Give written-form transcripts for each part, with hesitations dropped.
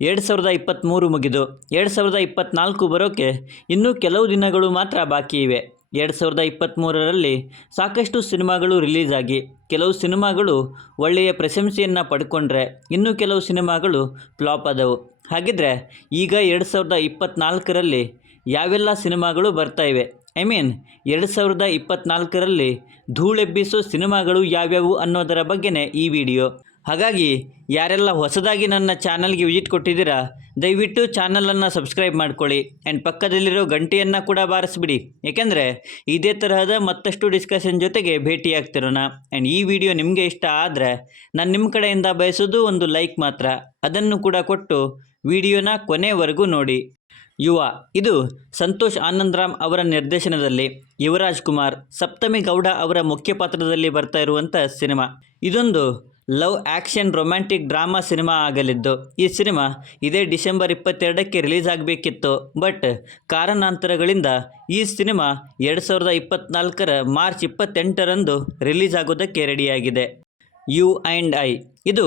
2023 ಮುಗಿದು 2024 ಬರೋಕ್ಕೆ ಇನ್ನೂ ಕೆಲವು ದಿನಗಳು ಮಾತ್ರ ಬಾಕಿ ಇವೆ. 2023ರಲ್ಲಿ ಸಾಕಷ್ಟು ಸಿನಿಮಾಗಳು ರಿಲೀಸ್ ಆಗಿ ಕೆಲವು ಸಿನಿಮಾಗಳು ಒಳ್ಳೆಯ ಪ್ರಶಂಸೆಯನ್ನು ಪಡ್ಕೊಂಡ್ರೆ ಇನ್ನು ಕೆಲವು ಸಿನಿಮಾಗಳು ಫ್ಲಾಪ್ ಆದವು. ಹಾಗಿದ್ರೆ ಈಗ 2024ರಲ್ಲಿ ಯಾವೆಲ್ಲ ಸಿನಿಮಾಗಳು ಬರ್ತಾ ಇವೆ, 2024ರಲ್ಲಿ ಧೂಳೆಬ್ಬಿಸೋ ಸಿನಿಮಾಗಳು ಯಾವ್ಯಾವು ಅನ್ನೋದರ ಬಗ್ಗೆನೇ ಈ ವಿಡಿಯೋ. ಹಾಗಾಗಿ ಯಾರೆಲ್ಲ ಹೊಸದಾಗಿ ನನ್ನ ಚಾನಲ್ಗೆ ವಿಸಿಟ್ ಕೊಟ್ಟಿದ್ದೀರಾ ದಯವಿಟ್ಟು ಚಾನಲನ್ನು ಸಬ್ಸ್ಕ್ರೈಬ್ ಮಾಡ್ಕೊಳ್ಳಿ ಆ್ಯಂಡ್ ಪಕ್ಕದಲ್ಲಿರೋ ಗಂಟೆಯನ್ನು ಕೂಡ ಬಾರಿಸ್ಬಿಡಿ. ಏಕೆಂದರೆ ಇದೇ ತರಹದ ಮತ್ತಷ್ಟು ಡಿಸ್ಕಷನ್ ಜೊತೆಗೆ ಭೇಟಿಯಾಗ್ತಿರೋಣ. ಆ್ಯಂಡ್ ಈ ವಿಡಿಯೋ ನಿಮಗೆ ಇಷ್ಟ ಆದರೆ ನಾನು ನಿಮ್ಮ ಕಡೆಯಿಂದ ಬಯಸೋದು ಒಂದು ಲೈಕ್ ಮಾತ್ರ, ಅದನ್ನು ಕೂಡ ಕೊಟ್ಟು ವಿಡಿಯೋನ ಕೊನೆವರೆಗೂ ನೋಡಿ. ಯುವ, ಇದು ಸಂತೋಷ್ ಆನಂದರಾಮ್ ಅವರ ನಿರ್ದೇಶನದಲ್ಲಿ ಯುವರಾಜ್ ಕುಮಾರ್, ಸಪ್ತಮಿ ಗೌಡ ಅವರ ಮುಖ್ಯ ಪಾತ್ರದಲ್ಲಿ ಬರ್ತಾ ಇರುವಂಥ ಸಿನಿಮಾ. ಇದೊಂದು love action romantic drama cinema ಆಗಲಿದ್ದು ಈ ಸಿನಿಮಾ ಇದೇ ಡಿಸೆಂಬರ್ 22ಕ್ಕೆ ರಿಲೀಸ್ ಆಗಬೇಕಿತ್ತು. ಬಟ್ ಕಾರಣಾಂತರಗಳಿಂದ ಈ ಸಿನಿಮಾ 2024ರ ಮಾರ್ಚ್ 28ರಂದು ರಿಲೀಸ್ ಆಗೋದಕ್ಕೆ ರೆಡಿಯಾಗಿದೆ. ಯು ಆ್ಯಂಡ್ ಐ, ಇದು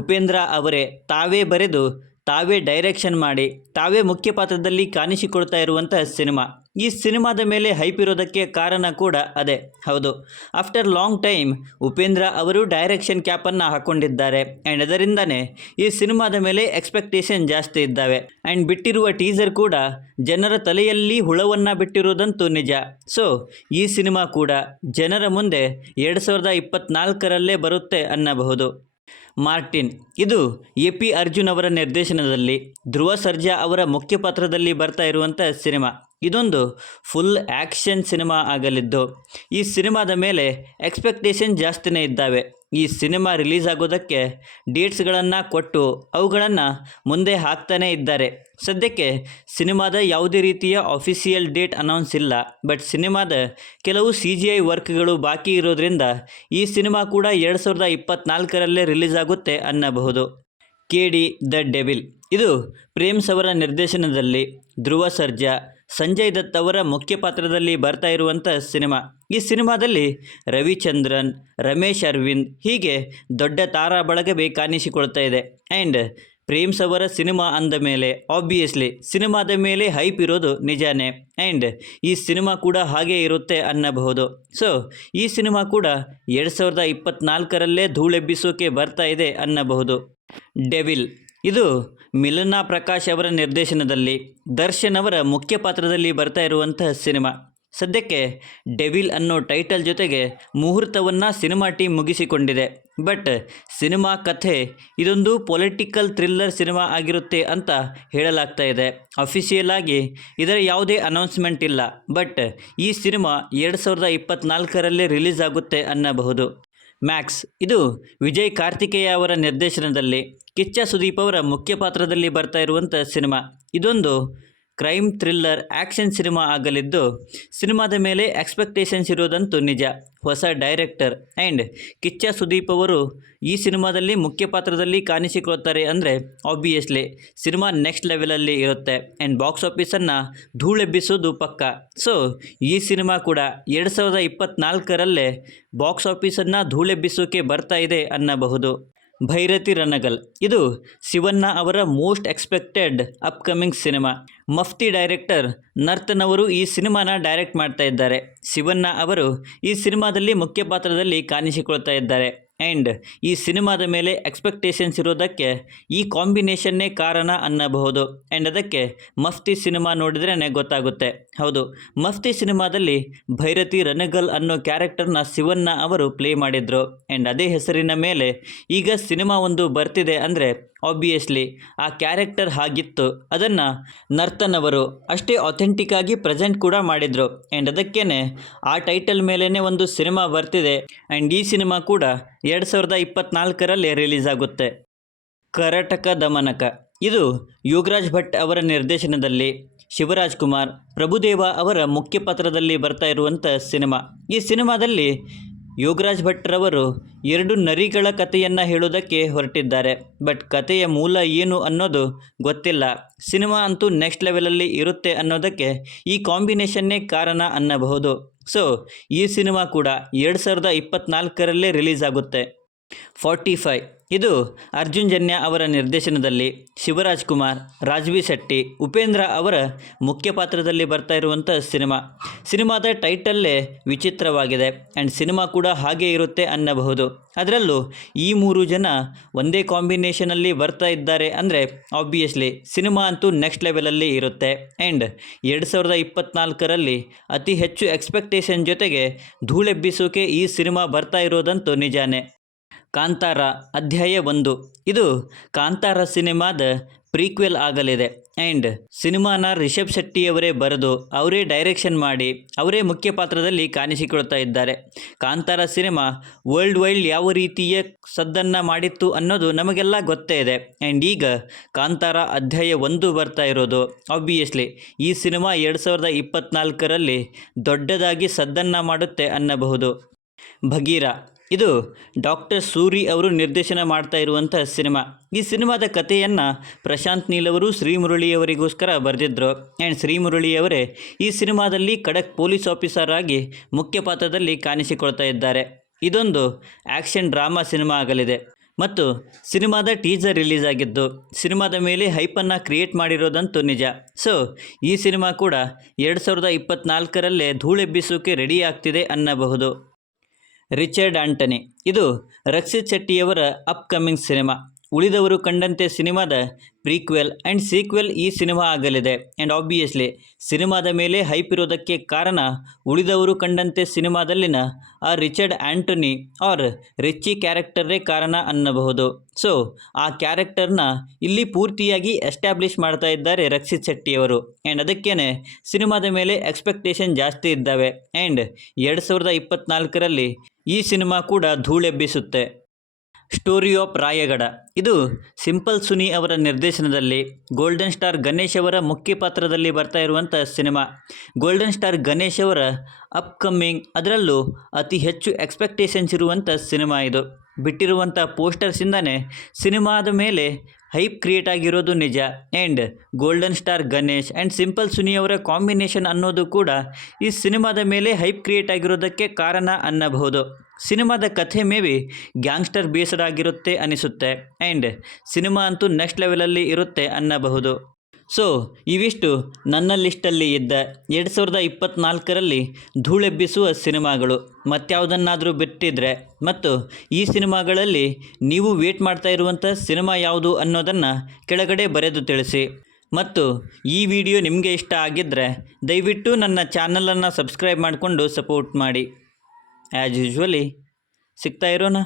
ಉಪೇಂದ್ರ ಅವರೇ ತಾವೇ ಬರೆದು ತಾವೇ ಡೈರೆಕ್ಷನ್ ಮಾಡಿ ತಾವೇ ಮುಖ್ಯ ಪಾತ್ರದಲ್ಲಿ ಕಾಣಿಸಿಕೊಳ್ತಾ ಇರುವಂತಹ ಸಿನಿಮಾ. ಈ ಸಿನಿಮಾದ ಮೇಲೆ ಹೈಪ್ ಇರೋದಕ್ಕೆ ಕಾರಣ ಕೂಡ ಅದೇ. ಹೌದು, ಆಫ್ಟರ್ ಲಾಂಗ್ ಟೈಮ್ ಉಪೇಂದ್ರ ಅವರು ಡೈರೆಕ್ಷನ್ ಕ್ಯಾಪನ್ನು ಹಾಕ್ಕೊಂಡಿದ್ದಾರೆ ಆ್ಯಂಡ್ ಅದರಿಂದನೇ ಈ ಸಿನಿಮಾದ ಮೇಲೆ ಎಕ್ಸ್ಪೆಕ್ಟೇಷನ್ ಜಾಸ್ತಿ ಇದ್ದಾವೆ. ಆ್ಯಂಡ್ ಬಿಟ್ಟಿರುವ ಟೀಸರ್ ಕೂಡ ಜನರ ತಲೆಯಲ್ಲಿ ಹುಳವನ್ನು ಬಿಟ್ಟಿರೋದಂತೂ ನಿಜ. ಸೊ ಈ ಸಿನಿಮಾ ಕೂಡ ಜನರ ಮುಂದೆ 2024ರಲ್ಲೇ ಬರುತ್ತೆ ಅನ್ನಬಹುದು. ಮಾರ್ಟಿನ್, ಇದು AP ಅರ್ಜುನ್ ಅವರ ನಿರ್ದೇಶನದಲ್ಲಿ ಧ್ರುವ ಸರ್ಜಾ ಅವರ ಮುಖ್ಯ ಪಾತ್ರದಲ್ಲಿ ಬರ್ತಾ ಇರುವಂಥ ಸಿನಿಮಾ. ಇದೊಂದು ಫುಲ್ ಆ್ಯಕ್ಷನ್ ಸಿನಿಮಾ ಆಗಲಿದ್ದು ಈ ಸಿನಿಮಾದ ಮೇಲೆ ಎಕ್ಸ್ಪೆಕ್ಟೇಷನ್ ಜಾಸ್ತಿನೇ ಇದ್ದಾವೆ. ಈ ಸಿನಿಮಾ ರಿಲೀಸ್ ಆಗೋದಕ್ಕೆ ಡೇಟ್ಸ್ಗಳನ್ನು ಕೊಟ್ಟು ಅವುಗಳನ್ನು ಮುಂದೆ ಹಾಕ್ತಾನೇ ಇದ್ದಾರೆ. ಸದ್ಯಕ್ಕೆ ಸಿನಿಮಾದ ಯಾವುದೇ ರೀತಿಯ ಅಫಿಷಿಯಲ್ ಡೇಟ್ ಅನೌನ್ಸ್ ಇಲ್ಲ. ಬಟ್ ಸಿನಿಮಾದ ಕೆಲವು CGI ವರ್ಕ್ಗಳು ಬಾಕಿ ಇರೋದ್ರಿಂದ ಈ ಸಿನಿಮಾ ಕೂಡ 2024ರಲ್ಲೇ ರಿಲೀಸ್ ಆಗುತ್ತೆ ಅನ್ನಬಹುದು. KD ದ ಡೆವಿಲ್, ಇದು ಪ್ರೇಮ್ಸ್ ಅವರ ನಿರ್ದೇಶನದಲ್ಲಿ ಧ್ರುವ ಸರ್ಜಾ, ಸಂಜಯ್ ದತ್ ಅವರ ಮುಖ್ಯ ಪಾತ್ರದಲ್ಲಿ ಬರ್ತಾ ಇರುವಂಥ ಸಿನಿಮಾ. ಈ ಸಿನಿಮಾದಲ್ಲಿ ರವಿಚಂದ್ರನ್, ರಮೇಶ್ ಅರವಿಂದ್ ಹೀಗೆ ದೊಡ್ಡ ತಾರಾ ಬಳಗವೇ ಕಾಣಿಸಿಕೊಳ್ತಾ ಇದೆ. ಆ್ಯಂಡ್ ಪ್ರೇಮ್ಸ್ ಅವರ ಸಿನಿಮಾ ಅಂದ ಮೇಲೆ ಆಬ್ವಿಯಸ್ಲಿ ಸಿನಿಮಾದ ಮೇಲೆ ಹೈಪ್ ಇರೋದು ನಿಜಾನೇ. ಆ್ಯಂಡ್ ಈ ಸಿನಿಮಾ ಕೂಡ ಹಾಗೇ ಇರುತ್ತೆ ಅನ್ನಬಹುದು. ಸೊ ಈ ಸಿನಿಮಾ ಕೂಡ 2024ರಲ್ಲೇ ಧೂಳೆಬ್ಬಿಸೋಕೆ ಬರ್ತಾ ಇದೆ ಅನ್ನಬಹುದು. ಡೆವಿಲ್, ಇದು ಮಿಲನಾ ಪ್ರಕಾಶ್ ಅವರ ನಿರ್ದೇಶನದಲ್ಲಿ ದರ್ಶನ್ ಅವರ ಮುಖ್ಯ ಪಾತ್ರದಲ್ಲಿ ಬರ್ತಾ ಇರುವಂತಹ ಸಿನಿಮಾ. ಸದ್ಯಕ್ಕೆ ಡೆವಿಲ್ ಅನ್ನೋ ಟೈಟಲ್ ಜೊತೆಗೆ ಮುಹೂರ್ತವನ್ನು ಸಿನಿಮಾ ಟೀಮ್ ಮುಗಿಸಿಕೊಂಡಿದೆ. ಬಟ್ ಸಿನಿಮಾ ಕಥೆ ಇದೊಂದು ಪೊಲಿಟಿಕಲ್ ಥ್ರಿಲ್ಲರ್ ಸಿನಿಮಾ ಆಗಿರುತ್ತೆ ಅಂತ ಹೇಳಲಾಗ್ತಾ ಇದೆ. ಅಫಿಷಿಯಲ್ ಆಗಿ ಇದರ ಯಾವುದೇ ಅನೌನ್ಸ್ಮೆಂಟ್ ಇಲ್ಲ. ಬಟ್ ಈ ಸಿನಿಮಾ 2024ರಲ್ಲೇ ರಿಲೀಸ್ ಆಗುತ್ತೆ ಅನ್ನಬಹುದು. ಮ್ಯಾಕ್ಸ್, ಇದು ವಿಜಯ್ ಕಾರ್ತಿಕೇಯ ಅವರ ನಿರ್ದೇಶನದಲ್ಲಿ ಕಿಚ್ಚ ಸುದೀಪ್ ಅವರ ಮುಖ್ಯ ಪಾತ್ರದಲ್ಲಿ ಬರ್ತಾ ಇರುವಂಥ ಸಿನಿಮಾ. ಇದೊಂದು ಕ್ರೈಮ್ ಥ್ರಿಲ್ಲರ್ ಆ್ಯಕ್ಷನ್ ಸಿನಿಮಾ ಆಗಲಿದ್ದು ಸಿನಿಮಾದ ಮೇಲೆ ಎಕ್ಸ್ಪೆಕ್ಟೇಷನ್ಸ್ ಇರೋದಂತೂ ನಿಜ. ಹೊಸ ಡೈರೆಕ್ಟರ್ ಆ್ಯಂಡ್ ಕಿಚ್ಚ ಸುದೀಪ್ ಅವರು ಈ ಸಿನಿಮಾದಲ್ಲಿ ಮುಖ್ಯ ಪಾತ್ರದಲ್ಲಿ ಕಾಣಿಸಿಕೊಳ್ತಾರೆ ಅಂದರೆ ಆಬ್ವಿಯಸ್ಲಿ ಸಿನಿಮಾ ನೆಕ್ಸ್ಟ್ ಲೆವೆಲಲ್ಲಿ ಇರುತ್ತೆ ಆ್ಯಂಡ್ ಬಾಕ್ಸ್ ಆಫೀಸನ್ನು ಧೂಳೆಬ್ಬಿಸೋದು ಪಕ್ಕ. ಸೊ ಈ ಸಿನಿಮಾ ಕೂಡ 2024ರಲ್ಲೇ ಬಾಕ್ಸ್ ಆಫೀಸನ್ನು ಧೂಳೆಬ್ಬಿಸೋಕೆ ಬರ್ತಾ ಇದೆ ಅನ್ನಬಹುದು. ಭೈರತಿ ರಣಗಲ್, ಇದು ಶಿವಣ್ಣ ಅವರ most expected upcoming cinema. Mufti director Narthan ಅವರು ಈ ಸಿನಿಮಾನ ಡೈರೆಕ್ಟ್ ಮಾಡ್ತಾ ಇದ್ದಾರೆ. ಶಿವಣ್ಣ ಅವರು ಈ ಸಿನಿಮಾದಲ್ಲಿ ಮುಖ್ಯ ಪಾತ್ರದಲ್ಲಿ ಕಾಣಿಸಿಕೊಳ್ತಾ ಇದ್ದಾರೆ. ಆ್ಯಂಡ್ ಈ ಸಿನಿಮಾದ ಮೇಲೆ ಎಕ್ಸ್ಪೆಕ್ಟೇಷನ್ಸ್ ಇರೋದಕ್ಕೆ ಈ ಕಾಂಬಿನೇಷನ್ನೇ ಕಾರಣ ಅನ್ನಬಹುದು. ಆ್ಯಂಡ್ ಅದಕ್ಕೆ ಮಫ್ತಿ ಸಿನಿಮಾ ನೋಡಿದ್ರೇ ಗೊತ್ತಾಗುತ್ತೆ. ಹೌದು, ಮಫ್ತಿ ಸಿನಿಮಾದಲ್ಲಿ ಭೈರತಿ ರಣಗಲ್ ಅನ್ನೋ ಕ್ಯಾರೆಕ್ಟರ್ನ ಶಿವಣ್ಣ ಅವರು ಪ್ಲೇ ಮಾಡಿದರು. ಆ್ಯಂಡ್ ಅದೇ ಹೆಸರಿನ ಮೇಲೆ ಈಗ ಸಿನಿಮಾ ಒಂದು ಬರ್ತಿದೆ ಅಂದರೆ ಆಬ್ವಿಯಸ್ಲಿ ಆ ಕ್ಯಾರೆಕ್ಟರ್ ಹಾಗಿತ್ತು. ಅದನ್ನು ನರ್ತನ್ ಅವರು ಅಷ್ಟೇ ಅಥೆಂಟಿಕ್ ಆಗಿ ಪ್ರೆಸೆಂಟ್ ಕೂಡ ಮಾಡಿದರು. ಆ್ಯಂಡ್ ಅದಕ್ಕೇ ಆ ಟೈಟಲ್ ಮೇಲೇ ಒಂದು ಸಿನಿಮಾ ಬರ್ತಿದೆ. ಆ್ಯಂಡ್ ಈ ಸಿನಿಮಾ ಕೂಡ 2024ರಲ್ಲೇ ರಿಲೀಸ್ ಆಗುತ್ತೆ. ಕರಟಕ ದಮನಕ, ಇದು ಯೋಗರಾಜ್ ಭಟ್ ಅವರ ನಿರ್ದೇಶನದಲ್ಲಿ ಶಿವರಾಜ್ ಕುಮಾರ್, ಪ್ರಭುದೇವ ಅವರ ಮುಖ್ಯ ಪಾತ್ರದಲ್ಲಿ ಬರ್ತಾ ಇರುವಂಥ ಸಿನಿಮಾ. ಈ ಸಿನಿಮಾದಲ್ಲಿ ಯೋಗರಾಜ್ ಭಟ್ರವರು 2 ನರಿಗಳ ಕಥೆಯನ್ನು ಹೇಳೋದಕ್ಕೆ ಹೊರಟಿದ್ದಾರೆ. ಬಟ್ ಕಥೆಯ ಮೂಲ ಏನು ಅನ್ನೋದು ಗೊತ್ತಿಲ್ಲ. ಸಿನಿಮಾ ಅಂತೂ ನೆಕ್ಸ್ಟ್ ಲೆವೆಲಲ್ಲಿ ಇರುತ್ತೆ ಅನ್ನೋದಕ್ಕೆ ಈ ಕಾಂಬಿನೇಷನ್ನೇ ಕಾರಣ ಅನ್ನಬಹುದು. ಸೊ ಈ ಸಿನಿಮಾ ಕೂಡ 2024ರಲ್ಲೇ ರಿಲೀಸ್ ಆಗುತ್ತೆ. 45 ಇದು ಅರ್ಜುನ್ ಜನ್ಯ ಅವರ ನಿರ್ದೇಶನದಲ್ಲಿ ಶಿವರಾಜ್ ಕುಮಾರ್, ರಾಜ್ವಿ ಶೆಟ್ಟಿ, ಉಪೇಂದ್ರ ಅವರ ಮುಖ್ಯ ಪಾತ್ರದಲ್ಲಿ ಬರ್ತಾ ಇರುವಂಥ ಸಿನಿಮಾದ ಟೈಟಲ್ಲೇ ವಿಚಿತ್ರವಾಗಿದೆ ಆ್ಯಂಡ್ ಸಿನಿಮಾ ಕೂಡ ಹಾಗೇ ಇರುತ್ತೆ ಅನ್ನಬಹುದು. ಅದರಲ್ಲೂ ಈ 3 ಜನ ಒಂದೇ ಕಾಂಬಿನೇಷನಲ್ಲಿ ಬರ್ತಾ ಇದ್ದಾರೆ ಅಂದರೆ ಆಬ್ವಿಯಸ್ಲಿ ಸಿನಿಮಾ ಅಂತೂ ನೆಕ್ಸ್ಟ್ ಲೆವೆಲಲ್ಲಿ ಇರುತ್ತೆ. ಆ್ಯಂಡ್ 2024ರಲ್ಲಿ ಅತಿ ಹೆಚ್ಚು ಎಕ್ಸ್ಪೆಕ್ಟೇಷನ್ ಜೊತೆಗೆ ಧೂಳೆಬ್ಬಿಸೋಕೆ ಈ ಸಿನಿಮಾ ಬರ್ತಾ ಇರೋದಂತೂ ನಿಜಾನೇ. ಕಾಂತಾರ ಅಧ್ಯಾಯ 1 ಇದು ಕಾಂತಾರ ಸಿನಿಮಾದ ಪ್ರೀಕ್ವೆಲ್ ಆಗಲಿದೆ ಆ್ಯಂಡ್ ಸಿನಿಮಾನ ರಿಷಬ್ ಶೆಟ್ಟಿಯವರೇ ಬರೆದು ಅವರೇ ಡೈರೆಕ್ಷನ್ ಮಾಡಿ ಅವರೇ ಮುಖ್ಯ ಪಾತ್ರದಲ್ಲಿ ಕಾಣಿಸಿಕೊಳ್ತಾ ಇದ್ದಾರೆ. ಕಾಂತಾರ ಸಿನಿಮಾ ವರ್ಲ್ಡ್ ವೈಡ್ ಯಾವ ರೀತಿಯ ಸದ್ದನ್ನು ಮಾಡಿತ್ತು ಅನ್ನೋದು ನಮಗೆಲ್ಲ ಗೊತ್ತೇ ಇದೆ. ಆ್ಯಂಡ್ ಈಗ ಕಾಂತಾರ ಅಧ್ಯಾಯ 1 ಬರ್ತಾ ಇರೋದು ಆಬ್ವಿಯಸ್ಲಿ ಈ ಸಿನಿಮಾ 2024ರಲ್ಲಿ ದೊಡ್ಡದಾಗಿ ಸದ್ದನ್ನು ಮಾಡುತ್ತೆ ಅನ್ನಬಹುದು. ಭಗೀರ ಇದು ಡಾಕ್ಟರ್ ಸೂರಿ ಅವರು ನಿರ್ದೇಶನ ಮಾಡ್ತಾ ಇರುವಂಥ ಸಿನಿಮಾ. ಈ ಸಿನಿಮಾದ ಕಥೆಯನ್ನು ಪ್ರಶಾಂತ್ ನೀಲ್ ಅವರು ಶ್ರೀಮುರಳಿಯವರಿಗೋಸ್ಕರ ಬರೆದಿದ್ದರು ಆ್ಯಂಡ್ ಶ್ರೀಮುರಳಿಯವರೇ ಈ ಸಿನಿಮಾದಲ್ಲಿ ಖಡಕ್ ಪೊಲೀಸ್ ಆಫೀಸರ್ ಆಗಿ ಮುಖ್ಯ ಪಾತ್ರದಲ್ಲಿ ಕಾಣಿಸಿಕೊಳ್ತಾ ಇದ್ದಾರೆ. ಇದೊಂದು ಆ್ಯಕ್ಷನ್ ಡ್ರಾಮಾ ಸಿನಿಮಾ ಆಗಲಿದೆ ಮತ್ತು ಸಿನಿಮಾದ ಟೀಸರ್ ರಿಲೀಸ್ ಆಗಿದ್ದು ಸಿನಿಮಾದ ಮೇಲೆ ಹೈಪನ್ನು ಕ್ರಿಯೇಟ್ ಮಾಡಿರೋದಂತೂ ನಿಜ. ಸೊ ಈ ಸಿನಿಮಾ ಕೂಡ 2024ರಲ್ಲೇ ಧೂಳೆಬ್ಬಿಸೋಕೆ ರೆಡಿ ಆಗ್ತಿದೆ ಅನ್ನಬಹುದು. ರಿಚರ್ಡ್ ಆಂಟನಿ ಇದು ರಕ್ಷಿತ್ ಶೆಟ್ಟಿಯವರ ಅಪ್ಕಮಿಂಗ್ ಸಿನಿಮಾ. ಉಳಿದವರು ಕಂಡಂತೆ ಸಿನಿಮಾದ ಪ್ರೀಕ್ವೆಲ್ ಆ್ಯಂಡ್ ಸೀಕ್ವೆಲ್ ಈ ಸಿನಿಮಾ ಆಗಲಿದೆ ಆ್ಯಂಡ್ ಆಬ್ವಿಯಸ್ಲಿ ಸಿನಿಮಾದ ಮೇಲೆ ಹೈಪ್ ಇರೋದಕ್ಕೆ ಕಾರಣ ಉಳಿದವರು ಕಂಡಂತೆ ಸಿನಿಮಾದಲ್ಲಿನ ಆ ರಿಚರ್ಡ್ ಆಂಟನಿ ಆರ್ ರಿಚ್ಚಿ ಕ್ಯಾರೆಕ್ಟರೇ ಕಾರಣ ಅನ್ನಬಹುದು. ಸೊ ಆ ಕ್ಯಾರೆಕ್ಟರ್ನ ಇಲ್ಲಿ ಪೂರ್ತಿಯಾಗಿ ಎಸ್ಟ್ಯಾಬ್ಲಿಷ್ ಮಾಡ್ತಾ ಇದ್ದಾರೆ ರಕ್ಷಿತ್ ಶೆಟ್ಟಿಯವರು ಆ್ಯಂಡ್ ಅದಕ್ಕೇ ಸಿನಿಮಾದ ಮೇಲೆ ಎಕ್ಸ್ಪೆಕ್ಟೇಷನ್ ಜಾಸ್ತಿ ಇದ್ದಾವೆ ಆ್ಯಂಡ್ 2024ರಲ್ಲಿ ಈ ಸಿನಿಮಾ ಕೂಡ ಧೂಳೆಬ್ಬಿಸುತ್ತೆ. ಸ್ಟೋರಿ ಆಫ್ ರಾಯಗಢ ಇದು ಸಿಂಪಲ್ ಸುನಿ ಅವರ ನಿರ್ದೇಶನದಲ್ಲಿ ಗೋಲ್ಡನ್ ಸ್ಟಾರ್ ಗಣೇಶ್ ಅವರ ಮುಖ್ಯ ಪಾತ್ರದಲ್ಲಿ ಬರ್ತಾ ಇರುವಂಥ ಸಿನಿಮಾ. ಗೋಲ್ಡನ್ ಸ್ಟಾರ್ ಗಣೇಶ್ ಅವರ ಅಪ್ಕಮಿಂಗ್ ಅದರಲ್ಲೂ ಅತಿ ಹೆಚ್ಚು ಎಕ್ಸ್ಪೆಕ್ಟೇಷನ್ಸ್ ಇರುವಂಥ ಸಿನಿಮಾ ಇದು. ಬಿಟ್ಟಿರುವಂಥ ಪೋಸ್ಟರ್ಸಿಂದನೇ ಸಿನಿಮಾದ ಮೇಲೆ ಹೈಪ್ ಕ್ರಿಯೇಟ್ ಆಗಿರೋದು ನಿಜ and golden star Ganesh and simple Suni ಅವರ ಕಾಂಬಿನೇಷನ್ ಅನ್ನೋದು ಕೂಡ ಈ ಸಿನಿಮಾದ ಮೇಲೆ ಹೈಪ್ ಕ್ರಿಯೇಟ್ ಆಗಿರೋದಕ್ಕೆ ಕಾರಣ ಅನ್ನಬಹುದು. ಸಿನಿಮಾದ ಕಥೆ ಮೇ ಬಿ ಗ್ಯಾಂಗ್ಸ್ಟರ್ ಬೇಸ್ಡ್ ಆಗಿರುತ್ತೆ ಅನಿಸುತ್ತೆ ಆ್ಯಂಡ್ ಸಿನಿಮಾ ಅಂತೂ ನೆಕ್ಸ್ಟ್ ಲೆವೆಲಲ್ಲಿ ಇರುತ್ತೆ ಅನ್ನಬಹುದು. ಸೊ ಇವಿಷ್ಟು ನನ್ನ ಲಿಸ್ಟಲ್ಲಿ ಇದ್ದ 2024ರಲ್ಲಿ ಧೂಳೆಬ್ಬಿಸುವ ಸಿನಿಮಾಗಳು. ಮತ್ಯಾವುದನ್ನಾದರೂ ಬಿಟ್ಟಿದ್ರೆ ಮತ್ತು ಈ ಸಿನಿಮಾಗಳಲ್ಲಿ ನೀವು ವೇಟ್ ಮಾಡ್ತಾ ಇರುವಂಥ ಸಿನಿಮಾ ಯಾವುದು ಅನ್ನೋದನ್ನು ಕೆಳಗಡೆ ಬರೆದು ತಿಳಿಸಿ. ಮತ್ತು ಈ ವಿಡಿಯೋ ನಿಮಗೆ ಇಷ್ಟ ಆಗಿದ್ದರೆ ದಯವಿಟ್ಟು ನನ್ನ ಚಾನಲನ್ನು ಸಬ್ಸ್ಕ್ರೈಬ್ ಮಾಡಿಕೊಂಡು ಸಪೋರ್ಟ್ ಮಾಡಿ. ಆ್ಯಸ್ ಯೂಶ್ವಲಿ ಸಿಗ್ತಾ ಇರೋಣ.